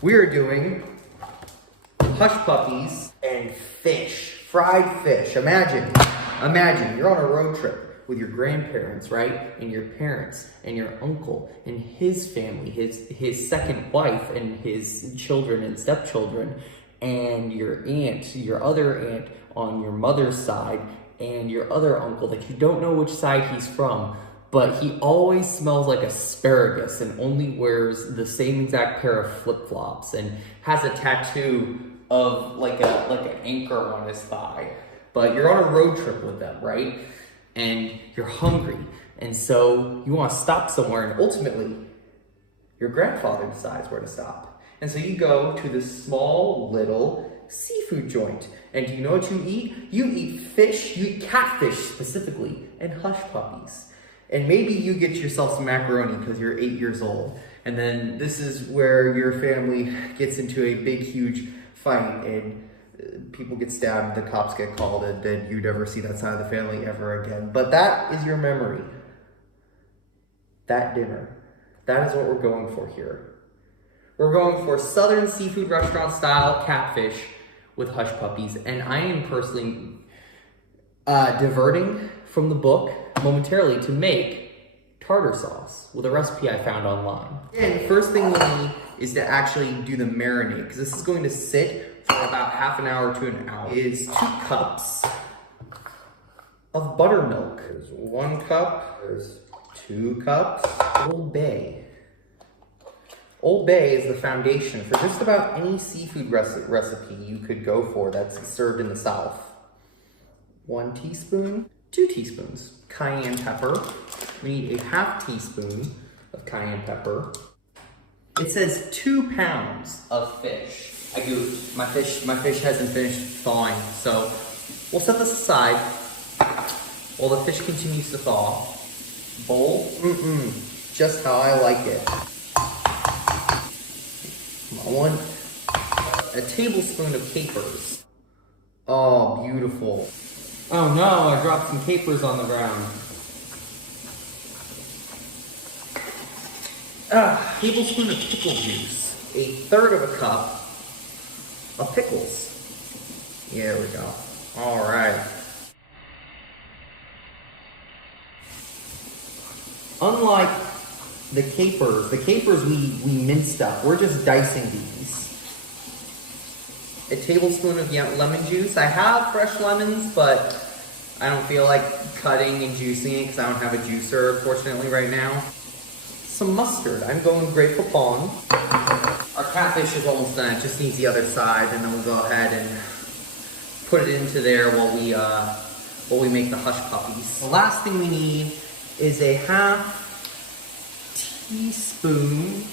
We are doing hush puppies and fish, fried fish. Imagine you're on a road trip with your grandparents, right? And your parents and your uncle and his family, his second wife and his children and stepchildren, and your aunt, your other aunt on your mother's side, and your other uncle that you don't know which side he's from, but he always smells like asparagus and only wears the same exact pair of flip-flops and has a tattoo of like an anchor on his thigh. But you're on a road trip with them, right? And you're hungry. And so you want to stop somewhere, and ultimately your grandfather decides where to stop. And so you go to this small little seafood joint. And do you know what you eat? You eat fish, you eat catfish specifically, and hush puppies. And maybe you get yourself some macaroni because you're 8 years old. And then this is where your family gets into a big, huge fight, and people get stabbed, the cops get called, and then you never see that side of the family ever again. But that is your memory. That dinner. That is what we're going for here. We're going for Southern seafood restaurant style catfish with hush puppies. And I am personally diverting from the book momentarily to make tartar sauce with a recipe I found online. And first thing we need is to actually do the marinade, because this is going to sit for about half an hour to an hour. Is 2 cups of buttermilk. There's 1 cup, there's 2 cups. Old Bay. Old Bay is the foundation for just about any seafood recipe you could go for that's served in the South. 1 teaspoon, 2 teaspoons. Cayenne pepper. We need a ½ teaspoon of cayenne pepper. It says 2 pounds of fish. I goofed. My fish hasn't finished thawing, so we'll set this aside while the fish continues to thaw. Bowl, just how I like it. I want a tablespoon of capers. Oh, beautiful. Oh no, I dropped some capers on the ground. Tablespoon of pickle juice. 1/3 of a cup of pickles. Yeah, there we go. All right. Unlike the capers we minced up. We're just dicing these. A tablespoon of lemon juice. I have fresh lemons, but I don't feel like cutting and juicing it because I don't have a juicer, unfortunately, right now. Some mustard. I'm going Grateful Pond. Our catfish is almost done. It just needs the other side, and then we'll go ahead and put it into there while we make the hush puppies. The last thing we need is a ½ teaspoon.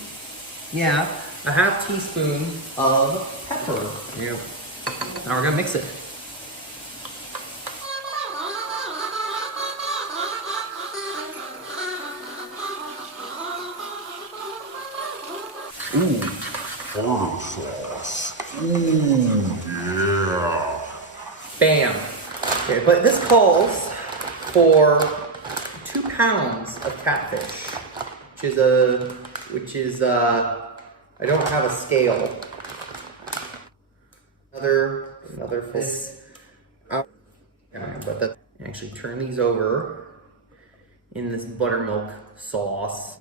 Yeah, a ½ teaspoon of pepper. Yep. Now we're gonna mix it. Ooh, tartar sauce. Ooh, yeah. Bam. Okay, but this calls for 2 pounds of catfish, which is I don't have a scale. Another fish. But that actually turn these over in this buttermilk sauce.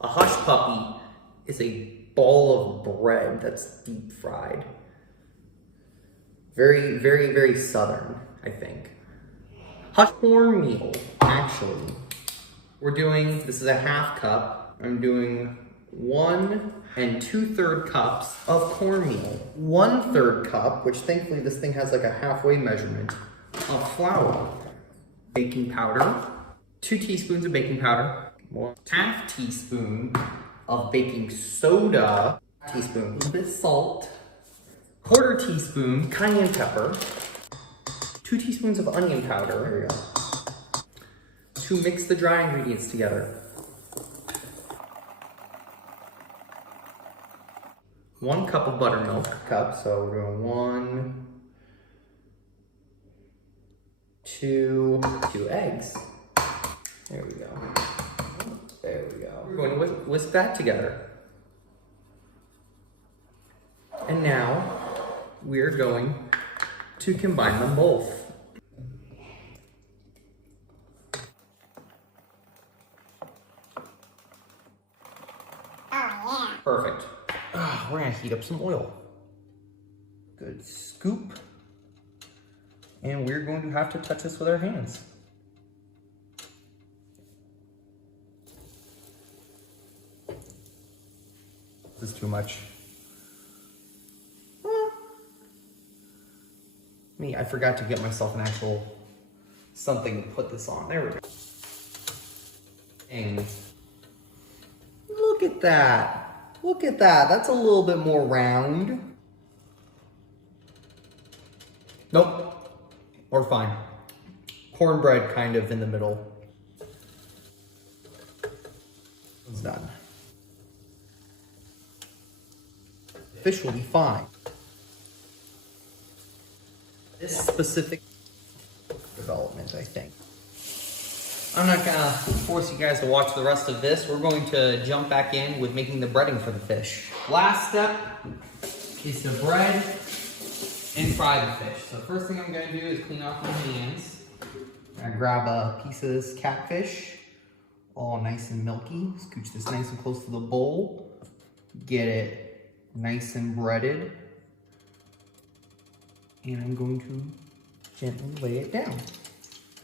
A hush puppy is a ball of bread that's deep fried. Very, very, very Southern, I think. Hush cornmeal, actually. This is a ½ cup. I'm doing 1 2/3 cups of cornmeal. 1/3 cup, which thankfully this thing has like a halfway measurement, of flour. Baking powder, 2 teaspoons of baking powder. 1/2 teaspoon of baking soda. Teaspoon, a little bit of salt. 1/4 teaspoon cayenne pepper. 2 teaspoons of onion powder. There we go. To mix the dry ingredients together. 1 cup of buttermilk. So we're doing 1, 2 eggs. There we go. There we go. We're going to whisk that together. And now we're going to combine them both. Perfect. We're gonna heat up some oil. Good scoop. And we're going to have to touch this with our hands. This is too much. I forgot to get myself an actual something to put this on. There we go. And look at that. Look at that. That's a little bit more round. Nope. We're fine. Cornbread kind of in the middle. It's done. Fish will be fine. This specific development, I think. I'm not gonna force you guys to watch the rest of this. We're going to jump back in with making the breading for the fish. Last step is to bread and fry the fish. So first thing I'm gonna do is clean off my hands. I'm gonna grab a piece of this catfish, all nice and milky. Scooch this nice and close to the bowl. Get it nice and breaded. And I'm going to gently lay it down.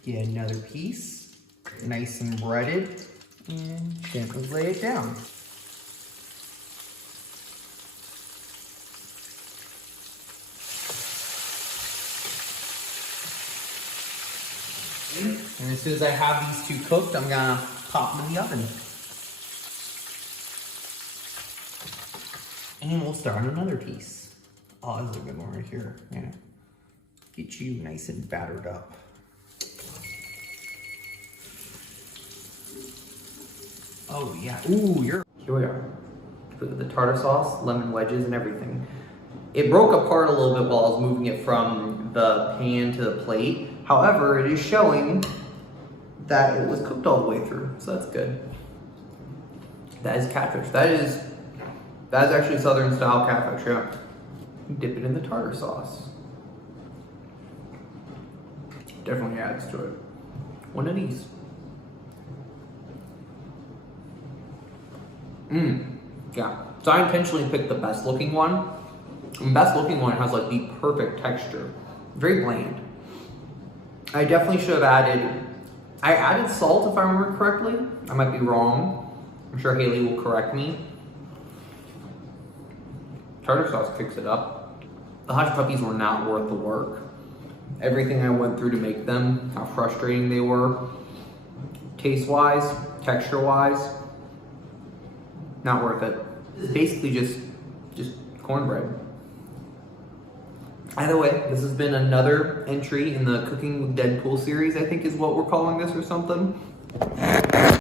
Get another piece, nice and breaded, and gently lay it down. And as soon as I have these two cooked, I'm gonna pop them in the oven. And we'll start on another piece. Oh, there's a good one right here. Yeah. Get you nice and battered up. Oh yeah. Ooh, here we are. Look at the tartar sauce, lemon wedges, and everything. It broke apart a little bit while I was moving it from the pan to the plate. However, it is showing that it was cooked all the way through, so that's good. That is catfish. That is actually Southern style catfish, yeah. Dip it in the tartar sauce. Definitely adds to it. One of these. Yeah. So I intentionally picked the best looking one. The best looking one has like the perfect texture. Very bland. I definitely should have I added salt if I remember correctly. I might be wrong. I'm sure Haley will correct me. Tartar sauce kicks it up. The hush puppies were not worth the work. Everything I went through to make them, how frustrating they were. Taste-wise, texture-wise, not worth it. It's basically just cornbread. Either way, this has been another entry in the Cooking with Deadpool series, I think is what we're calling this or something.